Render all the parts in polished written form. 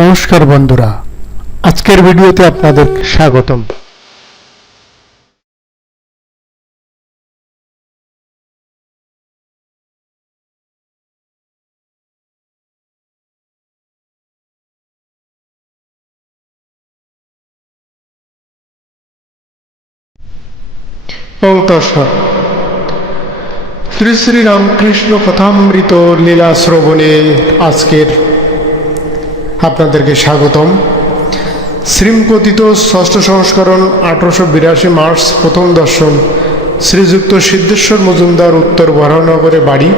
নমস্কার বন্ধুরা, আজকের ভিডিওতে আপনাদের স্বাগতম। শ্রী শ্রী রামকৃষ্ণ কথামৃত লীলা শ্রবণে আজকের আপনাদেরকে স্বাগতম। শ্রীমকথিত ষষ্ঠ সংস্করণ 1882 মার্চ প্রথম দর্শন, শ্রীযুক্ত সিদ্ধেশ্বর মজুমদার, উত্তর বরাহনগরে বাড়ি।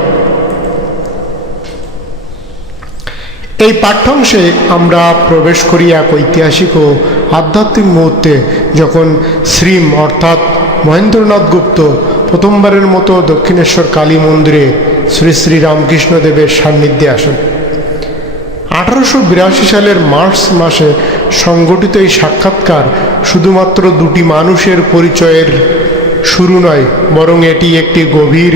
এই পাঠ্যাংশে আমরা প্রবেশ করি এক ঐতিহাসিক ও আধ্যাত্মিক মুহূর্তে, যখন শ্রীম অর্থাৎ মহেন্দ্রনাথ গুপ্ত প্রথমবারের মতো দক্ষিণেশ্বর কালী মন্দিরে শ্রী শ্রী রামকৃষ্ণ দেবের সান্নিধ্যে আসেন। 1882 সালের মার্চ মাসে সংগঠিত এই সাক্ষাৎকার শুধুমাত্র দুটি মানুষের পরিচয়ের শুরু নয়, বরং এটি একটি গভীর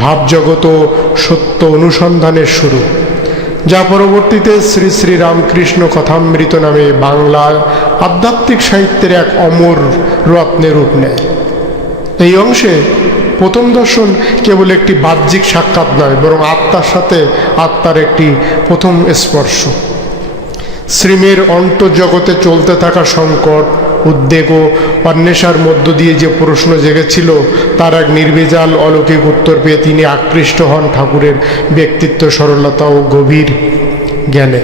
ভাবজগত ও সত্য অনুসন্ধানের শুরু, যা পরবর্তীতে শ্রী শ্রী রামকৃষ্ণ কথামৃত নামে বাংলা আধ্যাত্মিক সাহিত্যের এক অমর রত্নের রূপ নেয়। এই অংশে প্রথম দর্শন কেবল একটি বাহ্যিক সাক্ষাৎ নয়, বরং আত্মার সাথে আত্মার একটি প্রথম স্পর্শ। শ্রীমের অন্তর্জগতে চলতে থাকা সংকট, উদ্বেগ ও অন্বেষার মধ্য দিয়ে যে প্রশ্ন জেগেছিল, তার এক নির্ভেজাল অলৌকিক উত্তর পেয়ে তিনি আকৃষ্ট হন ঠাকুরের ব্যক্তিত্ব, সরলতা ও গভীর জ্ঞানে।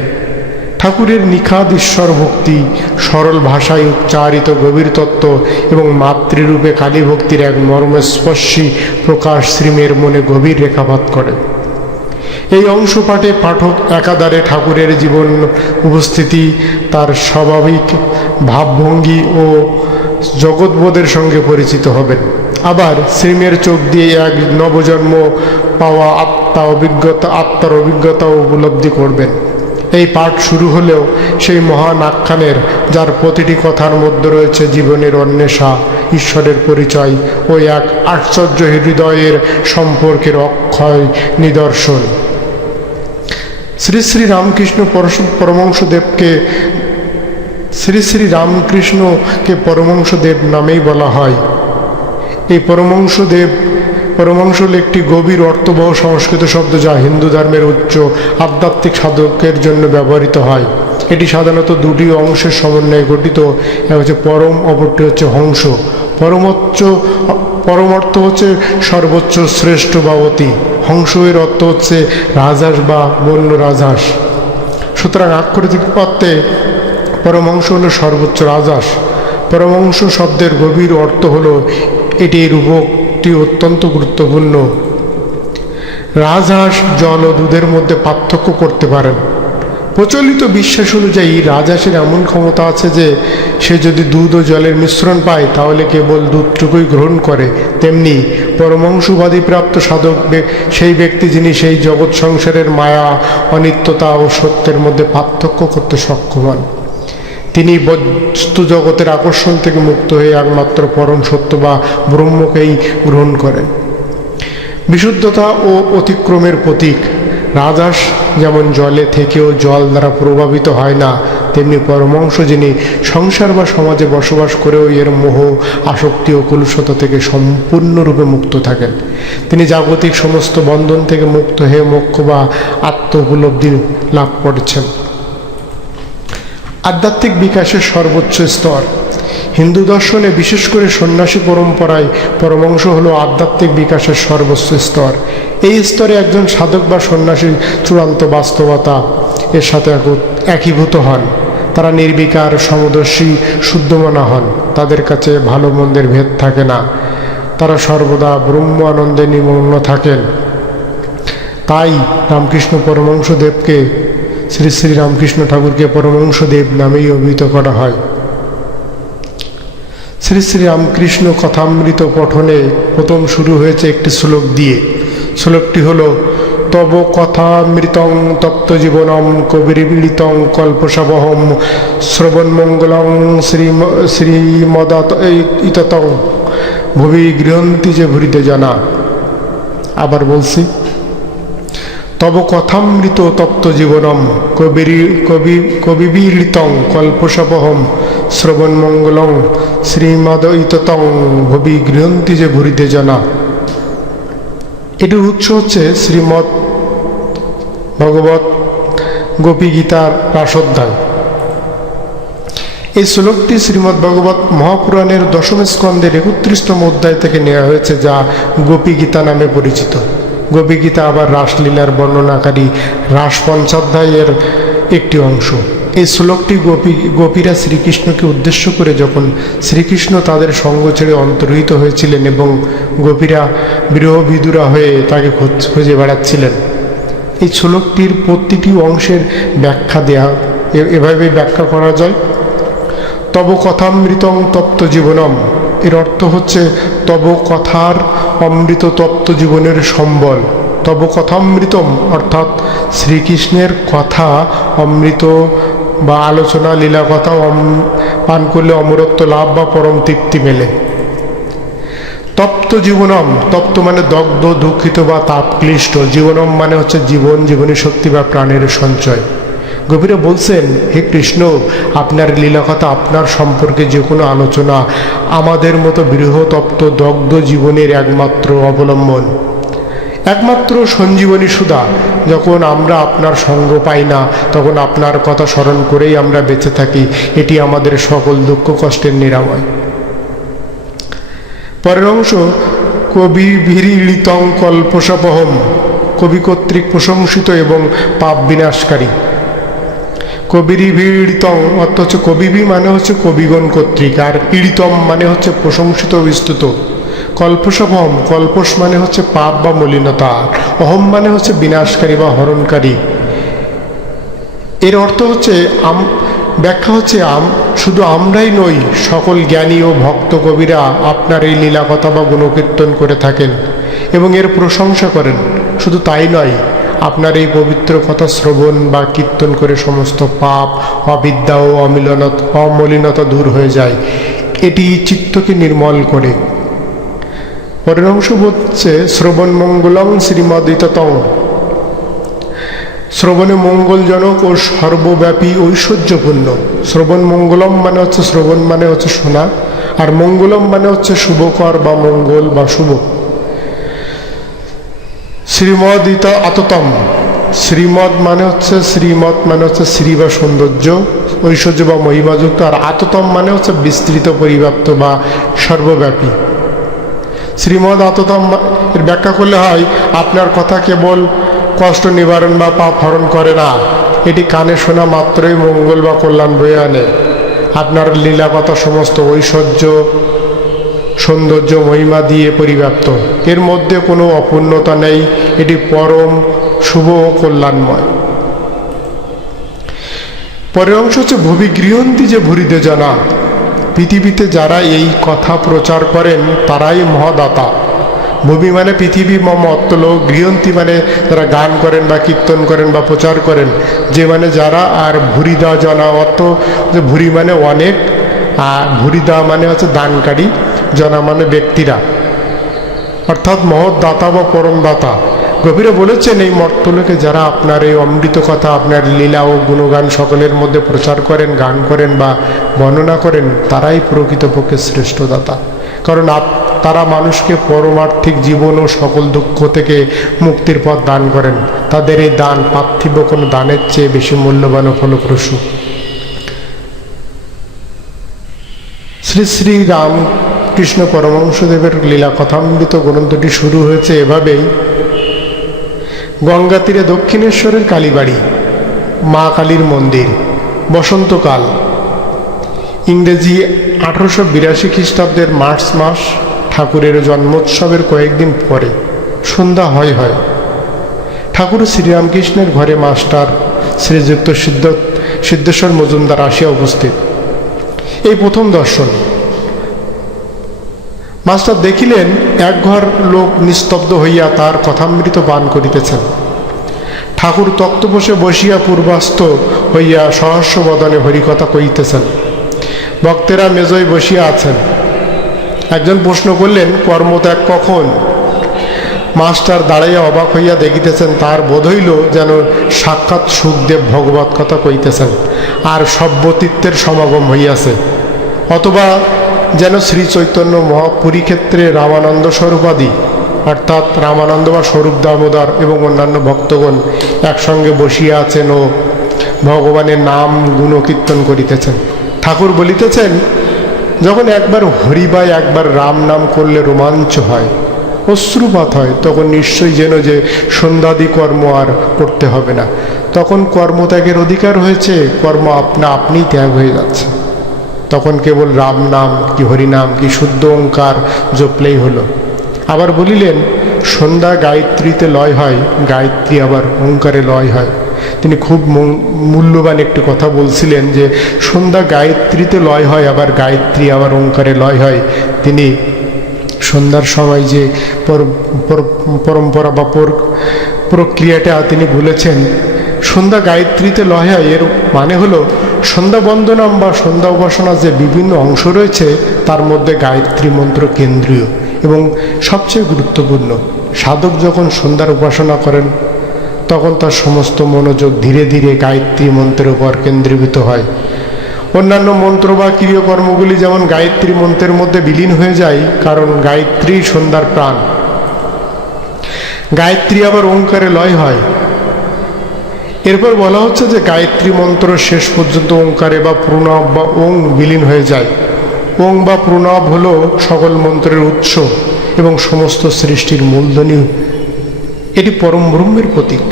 ঠাকুরের নিখাদ ঈশ্বর ভক্তি, সরল ভাষায় উচ্চারিত গভীর তত্ত্ব এবং মাতৃরূপে কালী ভক্তির এক মর্মস্পর্শী প্রকাশ শ্রীমের মনে গভীর রেখাপাত করে। এই অংশ পাঠে পাঠক একাধারে ঠাকুরের জীবন উপস্থিতি, তার স্বাভাবিক ভাবভঙ্গি ও জগৎবোধের সঙ্গে পরিচিত হবেন। আবার শ্রীমের চোখ দিয়ে এক নবজন্ম পাওয়া আত্মার অভিজ্ঞতা উপলব্ধি করবেন। এই পাঠ শুরু হলেও সেই মহান আখ্যানের, যার প্রতিটি কথার মধ্যে রয়েছে জীবনের অন্বেষা, ঈশ্বরের পরিচয় ও এক আশ্চর্য হৃদয়ের সম্পর্কের অক্ষয় নিদর্শন। শ্রী শ্রী রামকৃষ্ণকে পরমহংসদেব নামেই বলা হয়। এই পরমহংস হল একটি গভীর অর্থবহ সংস্কৃত শব্দ, যা হিন্দু ধর্মের উচ্চ আধ্যাত্মিক সাধকের জন্য ব্যবহৃত হয়। এটি সাধারণত দুটি অংশের সমন্বয়ে গঠিত, এক হচ্ছে পরম, অপরটি হচ্ছে হংস। পরম অর্থ হচ্ছে সর্বোচ্চ, শ্রেষ্ঠ বা অতি। হংস এর অর্থ হচ্ছে রাজহাঁস বা বন্য রাজহাঁস। সুতরাং আক্ষরিক অর্থে পরমহংস হলো সর্বোচ্চ রাজহাঁস। পরমহংস শব্দের গভীর অর্থ হলো এটি রূপকটি অত্যন্ত গুরুত্বপূর্ণ। রাজহাঁস জল ও দুধের মধ্যে পার্থক্য করতে পারেন। প্রচলিত বিশ্বাস অনুযায়ী রাজহাঁসের এমন ক্ষমতা আছে যে সে যদি দুধ ও জলের মিশ্রণ পায় তাহলে কেবল দুধটুকুই গ্রহণ করে। তেমনি পরমহংসবাদী প্রাপ্ত সাধক সেই ব্যক্তি যিনি সেই জগৎ সংসারের মায়া, অনিত্যতা ও সত্যের মধ্যে পার্থক্য করতে সক্ষম হন। তিনি বস্তু জগতের আকর্ষণ থেকে মুক্ত হয়ে একমাত্র পরম সত্য বা ব্রহ্মকেই গ্রহণ করেন। বিশুদ্ধতা ও অতিক্রমের প্রতীক। রাজহাঁস যেমন জলে থেকেও জল দ্বারা প্রভাবিত হয় না, তেমনি পরমহংস যিনি সংসার বা সমাজে বসবাস করেও এর মোহ, আসক্তি ও কলুষতা থেকে সম্পূর্ণরূপে মুক্ত থাকেন। তিনি জাগতিক সমস্ত বন্ধন থেকে মুক্ত হয়ে মোক্ষ বা আত্ম উপলব্ধি লাভ করেছেন। আধ্যাত্মিক বিকাশের সর্বোচ্চ স্তর। হিন্দু দর্শনে, বিশেষ করে সন্ন্যাসী পরম্পরায়, পরমহংস হলো আধ্যাত্মিক বিকাশের সর্বোচ্চ স্তর। এই স্তরে একজন সাধক বা সন্ন্যাসী চূড়ান্ত বাস্তবতা এর সাথে একীভূত হন। তারা নির্বিকার, সমদর্শী, শুদ্ধমনা হন। তাদের কাছে ভালো মন্দের ভেদ থাকে না। তারা সর্বদা ব্রহ্ম আনন্দে নিমগ্ন থাকেন। তাই রামকৃষ্ণ পরমহংসদেবকে, শ্রী শ্রী রামকৃষ্ণ ঠাকুরকে পরমহংসদেব নামেই অভিহিত করা হয়। শ্রী শ্রী রামকৃষ্ণ কথামৃত পঠনে প্রথম শুরু হয়েছে একটি শ্লোক দিয়ে। শ্লোকটি হল, তব কথামৃতং তত্ত্বজীবনম কবিরবিড়িতং কল্পসাবহম শ্রবণমঙ্গলং শ্রীমদাতং ভুবি গৃহন্তি যে ভুরিতে জানা। আবার বলছি, তব কথামৃত তপ্ত জীবনম কবিবীরিতং কল্পসপহম শ্রবণমঙ্গলং শ্রীমদৈততং ভবি গৃহন্তি যে ভুরিতে জনা। এটির উৎস হচ্ছে শ্রীমৎ ভগবত গোপী গীতার রাসোধ্যায়। এই শ্লোকটি শ্রীমদ্ ভগবত মহাপুরাণের দশম স্কন্ধের 31তম অধ্যায় থেকে নেওয়া হয়েছে, যা গোপী গীতা নামে পরিচিত। গোপী গীতা আবার রাসলীলার বর্ণনাকারী রাস পঞ্চাধ্যায়ের একটি অংশ। এই শ্লোকটি গোপীরা শ্রীকৃষ্ণকে উদ্দেশ্য করে যখন শ্রীকৃষ্ণ তাদের সঙ্গ ছেড়ে অন্তর্হিত হয়েছিলেন এবং গোপীরা বিরহ বিদুরা হয়ে তাকে খুঁজে বেড়াচ্ছিলেন। এই শ্লোকটির প্রতিটি অংশের ব্যাখ্যা এভাবে ব্যাখ্যা করা যায়। তব কথামৃতং তপ্ত জীবনম, এর অর্থ হচ্ছে তব কথার অমৃত তপ্ত জীবনের সম্বল। তব কথামৃতম অর্থাৎ শ্রীকৃষ্ণের কথা অমৃত বা আলোচনা লীলা কথা পান করলে অমরত্ব লাভ বা পরম তৃপ্তি মেলে। তপ্ত জীবনম, তপ্ত মানে দগ্ধ, দুঃখিত বা তাপক্লিষ্ট। জীবনম মানে হচ্ছে জীবন, জীবনী শক্তি বা প্রাণের সঞ্চয়। গোপীরা বলছেন, হে কৃষ্ণ, আপনার লীলাকথা, আপনার সম্পর্কে যে কোনো আলোচনা আমাদের মতো বৃহতপ্ত দগ্ধ জীবনের একমাত্র অবলম্বন, একমাত্র সঞ্জীবনী সুধা। যখন আমরা আপনার সঙ্গ পাই না, তখন আপনার কথা স্মরণ করেই আমরা বেঁচে থাকি। এটি আমাদের সকল দুঃখ কষ্টের নিরাময়। পরের অংশ, কবিভিরিলিতং কল্পসপহম, কবি কর্তৃক প্রশংসিত এবং পাপ বিনাশকারী। কবিরিভিড়িতং অর্থ হচ্ছে কবিভি মানে হচ্ছে কবিগণ কর্তৃক, আর পীড়িতম মানে হচ্ছে প্রশংসিত বিস্তুত। কল্পসপহম, কল্পস মানে হচ্ছে পাপ বা মলিনতা, অহম মানে হচ্ছে বিনাশকারী বা হরণকারী। এর অর্থ হচ্ছে ব্যাখ্যা হচ্ছে শুধু আমরাই নই, সকল জ্ঞানী ও ভক্ত কবিরা আপনার এই লীলাকথা বা গুণকীর্তন করে থাকেন এবং এর প্রশংসা করেন। শুধু তাই নয়, আপনার এই পবিত্র কথা শ্রবণ বা কীর্তন করে সমস্ত পাপ, অবিদ্যা ও অমলিনতা দূর হয়ে যায়। এটি চিত্তকে নির্মল করে। পরের অংশ হচ্ছে শ্রবণ মঙ্গলং শ্রীমদিততং, শ্রবণে মঙ্গলজনক ও সর্বব্যাপী ঐশ্বর্যপূর্ণ। শ্রবণ মঙ্গলম মানে হচ্ছে, শ্রবণ মানে হচ্ছে শোনা, আর মঙ্গলম মানে হচ্ছে শুভকর বা মঙ্গল বা শুভ। শ্রীমদিত আততম, শ্রীমদ মানে হচ্ছে শ্রী বা সৌন্দর্য, ঐশ্বর্য বা মহিমাযুক্ত, আর আততম মানে হচ্ছে বিস্তৃত, পরিব্যাপ্ত বা সর্বব্যাপী। শ্রীমদ আততম এর ব্যাখ্যা করলে হয়, আপনার কথা কেবল কষ্ট নিবারণ বা পাপ হরণ করে না, এটি কানে শোনা মাত্রই মঙ্গল বা কল্যাণ বয়ে আনে। আপনার লীলা কথা সমস্ত ঐশ্বর্য, সৌন্দর্য, মহিমা দিয়ে পরিব্যাপ্ত। এর মধ্যে কোনো অপূর্ণতা নেই, এটি পরম শুভ ও কল্যাণময়। পরের অংশ হচ্ছে ভবি গৃহন্তি যে ভুরিদে জানা, পৃথিবীতে যারা এই কথা প্রচার করেন তারাই মহাদাতা। ভূমি মানে পৃথিবী, মম অত্যলোক, গৃহন্তি মানে যারা গান করেন বা কীর্তন করেন বা প্রচার করেন, যে মানে যারা, আর ভুরিদা জনা অর্থ যে ভুরি মানে অনেক, আর ভুরিদা মানে হচ্ছে দানকারী, জনা মানে ব্যক্তিরা, অর্থাৎ মহৎ দাতা বা পরম দাতা। গভীরে বলেছেন, এই মর্তলোকে যারা আপনার এই অমৃত কথা, আপনার লীলা ও গুণগান সকলের মধ্যে প্রচার করেন, গান করেন বা বর্ণনা করেন, তারাই প্রকৃতপক্ষে শ্রেষ্ঠ দাতা। কারণ তারা মানুষকে পরমার্থিক জীবন ও সকল দুঃখ থেকে মুক্তির পথ দান করেন। তাদের এই দান পার্থিব কোনো দানের চেয়ে বেশি মূল্যবান ও ফলপ্রসূ। শ্রী শ্রী রামকৃষ্ণ পরমহংসদেবের লীলা কথামৃত গ্রন্থটি শুরু হয়েছে এভাবেই। গঙ্গা তীরে দক্ষিণেশ্বরের কালীবাড়ি, মা কালীর মন্দির, বসন্তকাল, ইংরেজি 1882 খ্রিস্টাব্দের মার্চ মাস, ঠাকুরের জন্মোৎসবের কয়েকদিন পরে সন্ধ্যা হয়। ঠাকুর শ্রীরামকৃষ্ণের ঘরে মাস্টার শ্রীযুক্ত সিদ্ধেশ্বর মজুমদার আসিয়া উপস্থিত। এই প্রথম দর্শন। মাস্টার দেখিলেন এক ঘর লোক নিস্তব্ধ হইয়া তার কথামৃত পান করিতেছেন। ঠাকুর তক্তপোষে বসিয়া পূর্বাস্ত হইয়া সহস্র বদনে হরিকথা কইতেছেন। ভক্তেরা মেজয় বসিয়া আছেন। একজন প্রশ্ন করলেন, কর্মত্যাগ কখন? মাস্টার দাঁড়াইয়া অবাক হইয়া দেখিতেছেন, তার বোধ হইল যেন সাক্ষাৎ সুখদেব ভগবত কথা কইতেছেন আর সব্যতীর্থের সমাগম হইয়াছে, অথবা যেন শ্রী চৈতন্য মহাপুরী ক্ষেত্রে রামানন্দ স্বরূপাদি অর্থাৎ রামানন্দ বা স্বরূপ দামোদর এবং অন্যান্য ভক্তগণ একসঙ্গে বসিয়া আছেন ও ভগবানের নাম গুণকীর্তন করিতেছেন। ঠাকুর বলিতেছেন, যখন একবার হরি বা একবার রাম নাম করলে রোমাঞ্চ হয়, অশ্রুপাত হয়, তখন নিশ্চয়ই যেন যে সন্ধ্যাদি কর্ম আর করতে হবে না, তখন কর্মত্যাগের অধিকার হয়েছে, কর্ম আপনা আপনি ত্যাগ হয়ে যাচ্ছে। তখন কেবল রাম নাম কি হরিনাম কি শুদ্ধ ওঙ্কার জপলেই হলো। আবার বলিলেন, সন্ধ্যা গায়ত্রীতে লয় হয়, গায়ত্রী আবার ওঙ্কারে লয় হয়। তিনি খুব মূল্যবান একটি কথা বলছিলেন যে সন্ধ্যা গায়ত্রীতে লয় হয়, আবার গায়ত্রী আবার ওঙ্কারে লয় হয়। তিনি সন্ধ্যার সময় যে পরম্পরা বা প্রক্রিয়াটা তিনি বলেছেন, সন্ধ্যা গায়ত্রীতে লয় হয়, এর মানে হলো সন্ধ্যা বন্দনাম বা সন্ধ্যা উপাসনা যে বিভিন্ন অংশ রয়েছে তার মধ্যে গায়ত্রী মন্ত্র কেন্দ্রীয় এবং সবচেয়ে গুরুত্বপূর্ণ। সাধক যখন সন্ধ্যার উপাসনা করেন তখন তার সমস্ত মনোযোগ ধীরে ধীরে গায়ত্রী মন্ত্রের উপর কেন্দ্রীভূত হয়। অন্যান্য মন্ত্র বা ক্রিয়াকর্মগুলি যেমন গায়ত্রী মন্ত্রের মধ্যে বিলীন হয়ে যায়, কারণ গায়ত্রী সন্ধ্যার প্রাণ। গায়ত্রী আবার ওঙ্কারে লয় হয়। এরপর বলা হচ্ছে যে গায়ত্রী মন্ত্র শেষ পর্যন্ত ওঙ্কারে বা প্রণব বা ওং বিলীন হয়ে যায়। ওং বা প্রণব হলো সকল মন্ত্রের উৎস এবং সমস্ত সৃষ্টির মূলধ্বনি, এটি পরম ব্রহ্মের প্রতীক।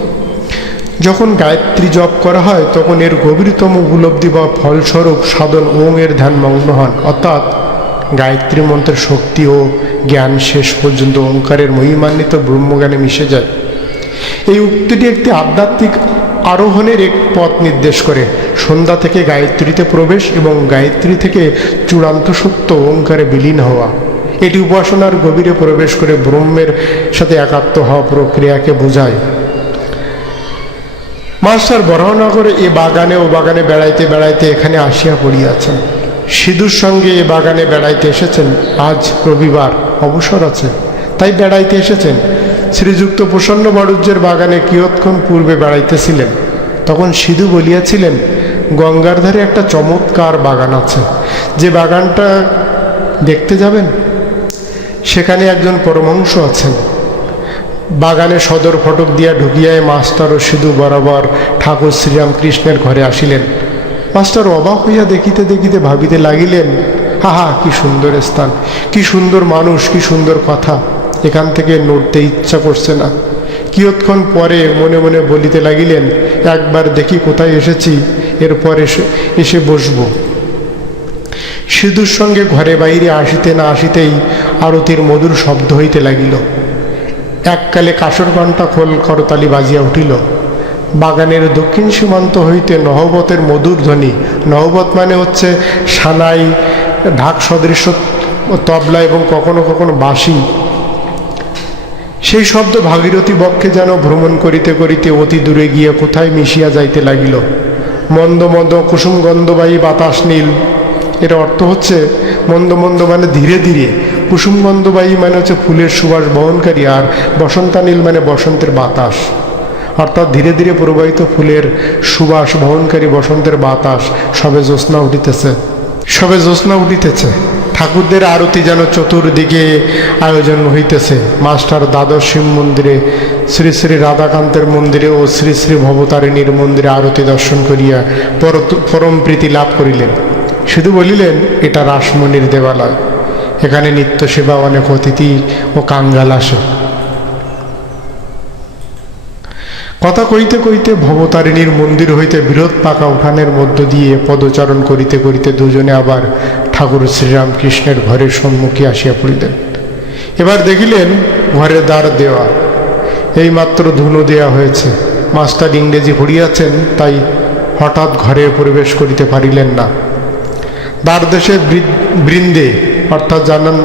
যখন গায়ত্রী জপ করা হয় তখন এর গভীরতম উপলব্ধি বা ফলস্বরূপ সাধন ওং এর ধ্যানমগ্ন হন, অর্থাৎ গায়ত্রী মন্ত্রের শক্তি ও জ্ঞান শেষ পর্যন্ত ওঙ্কারের মহিমান্বিত ব্রহ্মজ্ঞানে মিশে যায়। এই উক্তিটি একটি আধ্যাত্মিক আরোহণের এক পথ নির্দেশ করে, সন্ধ্যা থেকে গায়ত্রীতে প্রবেশ এবং গায়ত্রী থেকে চূড়ান্ত সত্য ওঙ্কারে বিলীন হওয়া। এটি উপাসনার গভীরে প্রবেশ করে ব্রহ্মের সাথে একাত্ম হওয়া প্রক্রিয়াকে বোঝায়। মাস্টার বরাহনগরে এ বাগানে ও বাগানে বেড়াইতে বেড়াইতে এখানে আসিয়া পড়িয়াছেন। সিধুর সঙ্গে এ বাগানে বেড়াইতে এসেছেন। আজ রবিবার, অবসর আছে, তাই বেড়াইতে এসেছেন। শ্রীযুক্ত প্রসন্ন বাড়ুজ্যের বাগানে কিয়ৎক্ষণ পূর্বে বেড়াইতেছিলেন। তখন সিধু বলিয়াছিলেন, গঙ্গার ধারে একটা চমৎকার বাগান আছে, যে বাগানটা দেখতে যাবেন। সেখানে একজন পরমহংস আছেন। বাগানে সদর ফটক দিয়া ঢুকিয়ায় মাস্টার ও সিধু বরাবর ঠাকুর শ্রীরামকৃষ্ণের ঘরে আসিলেন। মাস্টার অবাক হইয়া দেখিতে দেখিতে ভাবিতে লাগিলেন, আহা কি সুন্দর স্থান, কি সুন্দর মানুষ, কি সুন্দর কথা, এখান থেকে নড়তে ইচ্ছা করছে না। কিয়ৎক্ষণ পরে মনে মনে বলিতে লাগিলেন, একবার দেখি কোথায় এসেছি, এরপর এসে বসব। সিধুর সঙ্গে ঘরে বাইরে আসিতে না আসিতেই আরতির মধুর শব্দ হইতে লাগিল। এককালে কাসর ঘণ্টা খোল করতালি বাজিয়া উঠিল। বাগানের দক্ষিণ সীমান্ত হইতে নহবতের মধুর ধ্বনি, নহবত মানে হচ্ছে সানাই, ঢাক সদৃশ তবলা এবং কখনো কখনো বাঁশি, সেই শব্দ ভাগীরথী বক্ষে যেন ভ্রমণ করিতে করিতে অতি দূরে গিয়ে কোথায় মিশিয়া যাইতে লাগিল। মন্দ মন্দ কুসুম গন্ধবাহী বাতাস নীল, এর অর্থ হচ্ছে মন্দ মন্দ মানে ধীরে ধীরে, কুসুম গন্ধবাহী মানে হচ্ছে ফুলের সুবাস বহনকারী, আর বসন্তানীল মানে বসন্তের বাতাস, অর্থাৎ ধীরে ধীরে প্রবাহিত ফুলের সুবাস বহনকারী বসন্তের বাতাস। সবে জ্যোৎস্না উঠিতেছে, সবে জ্যোৎস্না উঠিতেছে। ঠাকুরদের আরতি যেন চতুর্দিকে আয়োজন হইতেছে। মাস্টার দ্বাদশ শিব মন্দিরে, শ্রী শ্রী রাধাকান্তের মন্দিরে ও শ্রী শ্রী ভবতারিণীর মন্দিরে আরতি দর্শন করিয়া পরম প্রীতি লাভ করিলেন। শুধু বলিলেন, এটা রাসমণির দেবালয়, এখানে নিত্য সেবা অনেক অতিথি ও কাঙ্গাল আসে। কথা কইতে কইতে ভবতারিণীর মন্দির হইতে বৃহৎ পাকা উঠানের মধ্য দিয়ে পদচারণ করিতে করিতে দুজনে আবার ঠাকুর শ্রীরামকৃষ্ণের ঘরের সম্মুখে আসিয়া পড়িলেন। এবার দেখিলেন ঘরের দ্বার দেওয়া, এইমাত্র ধুনো দেয়া হয়েছে। মাস্টার ইংরেজি পড়িয়াছেন, তাই হঠাৎ ঘরে প্রবেশ করিতে পারিলেন না। দ্বারদেশে বৃন্দে, অর্থাৎ জানান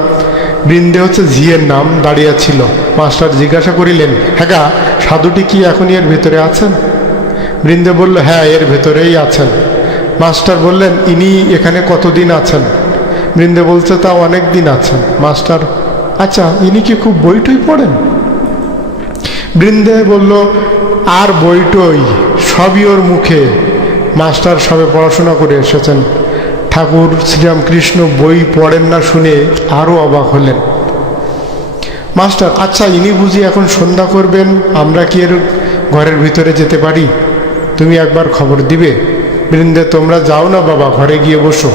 বৃন্দে হচ্ছে ঝিয়ের নাম, দাঁড়িয়েছিল। মাস্টার জিজ্ঞাসা করিলেন, হ্যাঁ সাধুটি কি এখনই এর ভেতরে আছেন? বৃন্দে বলল, হ্যাঁ এর ভেতরেই আছেন। মাস্টার বললেন, ইনি এখানে কতদিন আছেন? বৃন্দে বলছে, তা অনেক দিন আছেন। মাস্টার, আচ্ছা ইনি কি খুব বইটই পড়েন? বৃন্দে বলল, আর বইটই সবই ওর মুখে, মাস্টার সবে পড়াশোনা করে এসেছেন। ঠাকুর শ্রীরামকৃষ্ণ বই পড়েন না শুনে আরও অবাক হলেন। মাস্টার, আচ্ছা ইনি বুঝি এখন সন্ধ্যা করবেন, আমরা কি এর ঘরের ভিতরে যেতে পারি? তুমি একবার খবর দিবে। বৃন্দে, তোমরা যাও না বাবা, ঘরে গিয়ে বসো।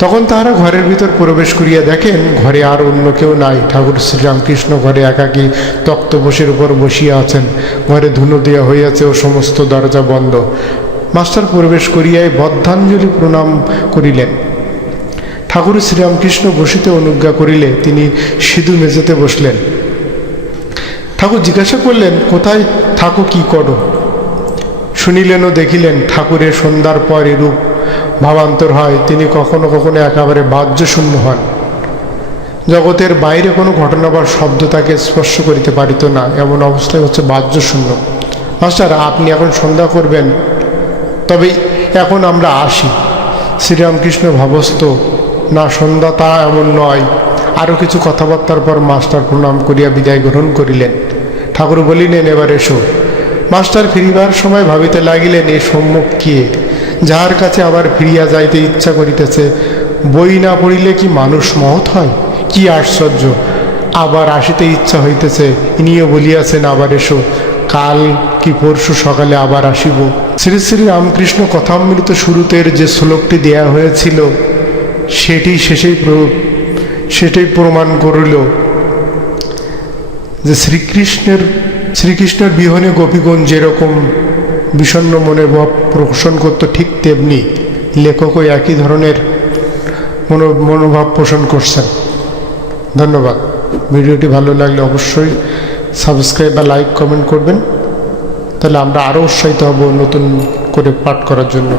তখন তাহারা ঘরের ভিতর প্রবেশ করিয়া দেখেন ঘরে আর অন্য কেউ নাই। ঠাকুর শ্রীরামকৃষ্ণ ঘরে একাকী তক্তপোষের উপর বসিয়া আছেন। ঘরে ধুনো দেওয়া হইয়াছে ও সমস্ত দরজা বন্ধ। মাস্টার প্রবেশ করিয়াই বদ্ধাঞ্জলি প্রণাম করিলেন। ঠাকুর শ্রীরামকৃষ্ণ বসিতে অনুজ্ঞা করিলে তিনি সিধু মেঝেতে বসলেন। ঠাকুর জিজ্ঞাসা করলেন, কোথায় থাকো, কি করো? শুনিলেন ও দেখিলেন ঠাকুরের সন্ধ্যার পর এরূপ ভাবান্তর হয়। তিনি কখনো কখনো একেবারে বাহ্যশূন্য হন। জগতের বাইরে কোনো ঘটনা বা শব্দ তাকে স্পর্শ করিতে পারিত না, এমন অবস্থায় হচ্ছে বাহ্যশূন্য। মাস্টার, আপনি এখন সন্ধ্যা করবেন, তবে এখন আমরা আসি। শ্রীরামকৃষ্ণ ভাবস্থ, না সন্ধ্যা তা এমন নয়। আরও কিছু কথাবার্তার পর মাস্টার প্রণাম করিয়া বিদায় গ্রহণ করিলেন। ঠাকুর বলিলেন, এবার এসো। মাস্টার ফিরিবার সময় ভাবিতে লাগিলেন, এ সম্মুখ কে, যাহার কাছে আবার ফিরিয়া যাইতে ইচ্ছা করিতেছে। বই না পড়িলে কি মানুষ মহৎ হয়? কি আশ্চর্য! আবার আসিতে ইচ্ছা হইতেছে। ইনিও বলিয়াছেন, আবার এসো, কাল কি পরশু সকালে আবার আসিব। শ্রী শ্রী রামকৃষ্ণ কথামৃত শুরুতের যে শ্লোকটি দেয়া হয়েছিল সেটি সেটাই প্রমাণ করিল যে শ্রীকৃষ্ণের বিহনে গোপীগণ যেরকম বিষণ্ণ মনে ভাব পোষণ করত, ঠিক তেমনি লেখকও একই ধরনের মনোভাব পোষণ করছেন। ধন্যবাদ। ভিডিওটি ভালো লাগলে অবশ্যই সাবস্ক্রাইব বা লাইক কমেন্ট করবেন, তাহলে আমরা আরও উৎসাহিত হব নতুন করে পাঠ করার জন্য।